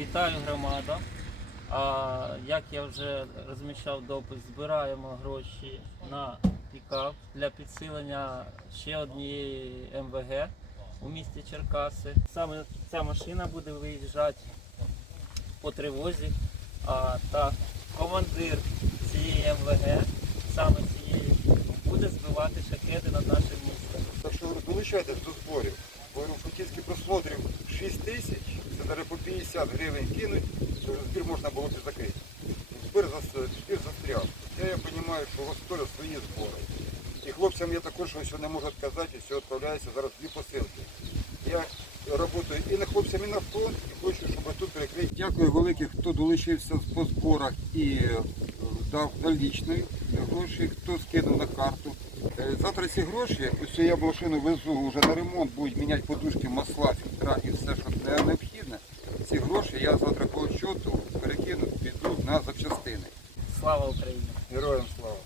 Вітаю громада. А, як я вже розміщав допис, збираємо гроші на пікап для підсилення ще однієї МВГ у місті Черкаси. Саме ця машина буде виїжджати по тривозі, а, та командир цієї МВГ, саме цієї, буде збивати шахеди над нашим містом. Так що долучайтесь до зборів. Бо по тільки просмотрів 6 тисяч, це навіть по 50 гривень кинуть, то вже збір можна було б і закрити. Збір, зас- застряв. Я, я розумію, що теж свої збори. І хлопцям я також ось не можу сказати, що відправляються зараз дві посилки. Я працюю і на хлопцям, і на фронт, і хочу, щоб тут перекрити. Дякую велике, хто долучився по зборах і е, дав налічної гроші, хто скинув на карту. Е, Завтра ці гроші, ось я машину везу вже на ремонт, будуть міняти подушки, масла, фільтра і все, що не- необхідне. Ці гроші я завтра по отчету перекину, підуть на запчастини. Слава Україні! Героям слава!